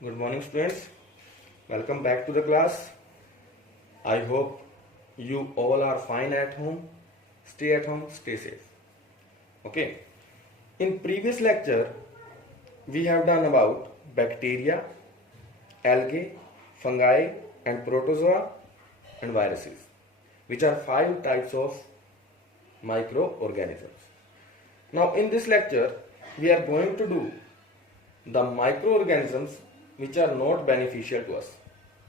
Good morning, students. Welcome back to the class. I hope you all are fine at home. Stay at home, stay safe. Okay. In previous lecture, we have done about bacteria, algae, fungi, and protozoa and viruses, which are 5 types of microorganisms. Now, in this lecture, we are going to do the microorganisms which are not beneficial to us.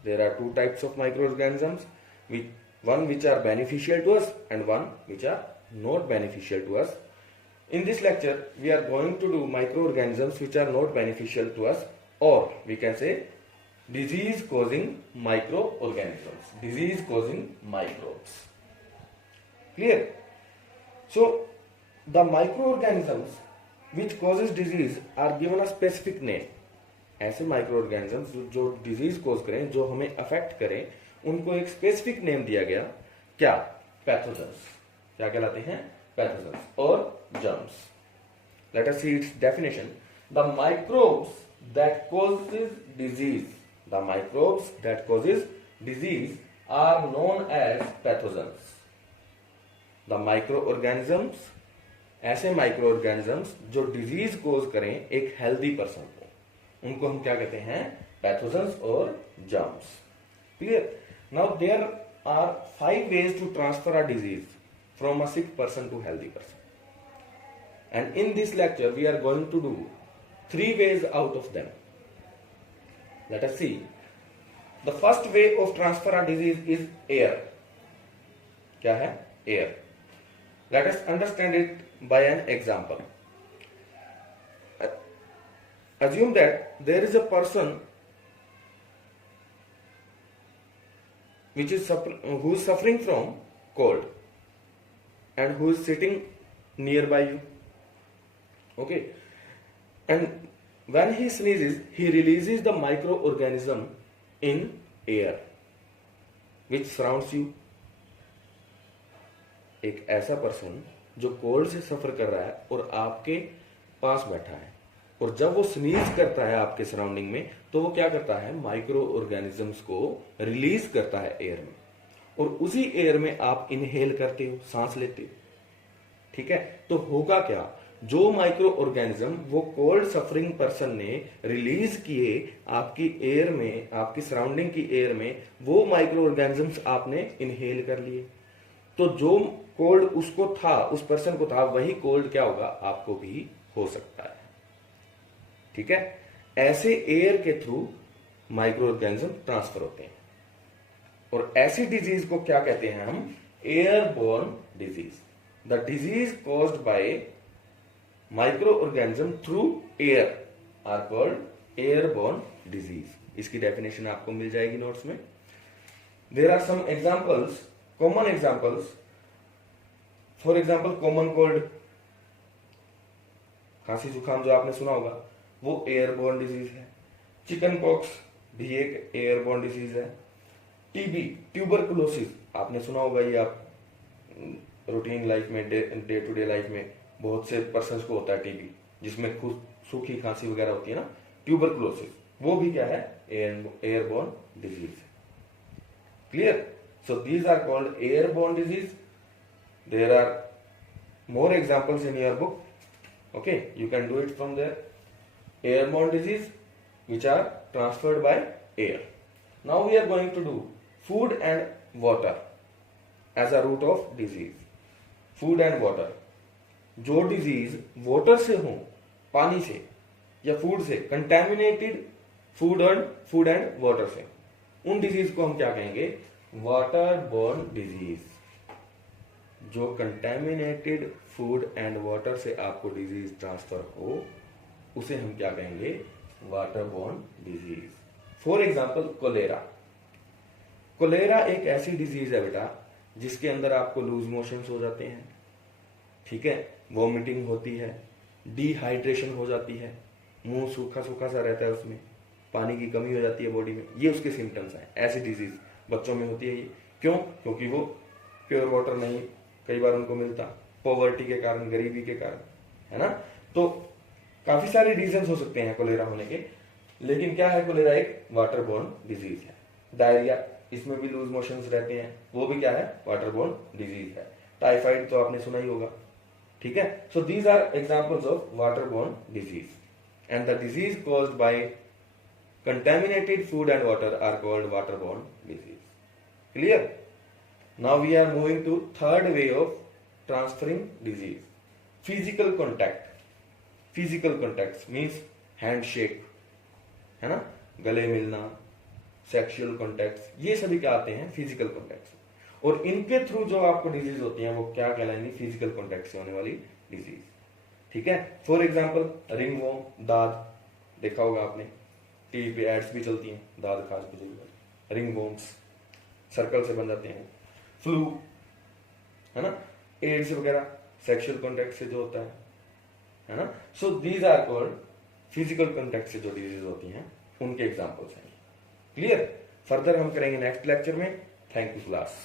There are 2 types of microorganisms, one which are beneficial to us and one which are not beneficial to us. In this lecture, we are going to do microorganisms which are not beneficial to us, or we can say disease causing microorganisms, disease causing microbes. Clear? So, the microorganisms which causes disease are given a specific name. ऐसे microorganisms जो disease cause करें, जो हमें affect करें, उनको एक specific name दिया गया. क्या? पैथोजेंस. क्या कहलाते हैं? पैथोजेंस और germs. Let us see its definition. The microbes that causes disease, the microbes that causes disease are known as pathogens. The microorganisms, ऐसे माइक्रोऑर्गेनिजम्स जो डिजीज कोज करें एक हेल्दी पर्सन को, उनको हम क्या कहते हैं? पैथोजेंस और germs. Clear? Now there are 5 ways to transfer a disease from a sick person to healthy person, and in this lecture we are going to do 3 ways out of them. Let us see. The first way of transfer a disease is air. क्या है? Air. Let us understand it by an example. Assume that there is a person who is suffering from cold and who is sitting nearby you. Okay, and when he sneezes, he releases the microorganism in air which surrounds you. एक ऐसा person जो cold से सफर कर रहा है और आपके पास बैठा है, और जब वो स्नीज करता है आपके सराउंडिंग में, तो वो क्या करता है? माइक्रो ऑर्गेनिजम्स को रिलीज करता है एयर में, और उसी एयर में आप इनहेल करते हो, सांस लेते हो. ठीक है? तो होगा क्या? जो माइक्रो ऑर्गेनिज्म वो कोल्ड सफरिंग पर्सन ने रिलीज किए आपकी एयर में, आपकी सराउंडिंग की एयर में, वो माइक्रो ऑर्गेनिजम्स आपने इनहेल कर लिए. तो जो कोल्ड उसको था, उस पर्सन को था, वही कोल्ड क्या होगा? आपको भी हो सकता है. ठीक है? ऐसे एयर के थ्रू माइक्रो ऑर्गेनिज्म ट्रांसफर होते हैं, और ऐसी डिजीज को क्या कहते हैं हम? Airborne disease. The disease caused by microorganism through air are called airborne disease. इसकी डेफिनेशन आपको मिल जाएगी नोट्स में. There are some examples, common examples. For example common cold, खांसी जुकाम जो आपने सुना होगा, वो एयरबोर्न डिजीज है. चिकन पॉक्स भी एक एयरबोर्न डिजीज है. टीबी, ट्यूबरकुलोसिस आपने सुना होगा. ये आप रूटीन लाइफ में, डे टू डे लाइफ में बहुत से पर्सन्स को होता है टीबी, जिसमें सूखी खांसी वगैरह होती है ना, ट्यूबरकुलोसिस. वो भी क्या है? Airborne disease. Clear? So these are called airborne disease. There are more examples in your book. Okay, you can do it from there. Airborne disease which are transferred by air. Now we are going to do food and water as a root of disease. Food and water. जो disease water से हो, पानी से या food से, contaminated food and water से, उन disease को हम क्या कहेंगे? Water borne disease. जो कंटेमिनेटेड फूड एंड वाटर से आपको डिजीज ट्रांसफर हो, उसे हम क्या कहेंगे? वाटर बोर्न डिजीज. For example cholera. कोलेरा एक ऐसी डिजीज है बेटा जिसके अंदर आपको लूज मोशंस हो जाते हैं. ठीक है? वॉमिटिंग होती है, डिहाइड्रेशन हो जाती है, मुंह सूखा सूखा सा रहता है, उसमें पानी की कमी हो जाती है बॉडी में. ये उसके सिम्टम्स हैं. ऐसी डिजीज बच्चों में होती है. ये क्यों? क्योंकि वो प्योर वाटर नहीं कई बार उनको मिलता, पॉवर्टी के कारण, गरीबी के कारण, है ना. तो काफी सारे रीजंस हो सकते हैं कोलेरा होने के. लेकिन क्या है, कोलेरा एक वाटर बोर्न डिजीज है। डायरिया, इसमें भी लूज मोशंस रहते हैं, वो भी क्या है, वाटर बोर्न डिजीज है। टाइफाइड तो आपने सुना ही होगा, ठीक है। So these are examples of water borne disease and the disease caused by contaminated food and water are called waterborne disease. Clear? Now we are moving to third way of transferring disease. Physical contact. Physical contacts means handshake, है ना, गले मिलना, sexual contacts, ये सभी क्या आते हैं, physical contacts. और इनके थ्रू जो आपको डिजीज होती है वो क्या कहलाएंगी, फिजिकल कॉन्टैक्ट से होने वाली डिजीज, ठीक है। फॉर एग्जाम्पल रिंगवॉर्म, दाद, देखा होगा आपने, टीवी पे एड्स भी चलती हैं, दाद खास बुजुर्ग, रिंगवॉर्म्स सर्कल से बन जाते हैं, फ्लू, है ना, एड्स वगैरह सेक्सुअल कॉन्टैक्ट से जो होता है ना। So these are called physical contact से जो डिजीज होती हैं उनके एग्जांपल्स हैं। क्लियर? फर्दर हम करेंगे नेक्स्ट लेक्चर में। Thank you class.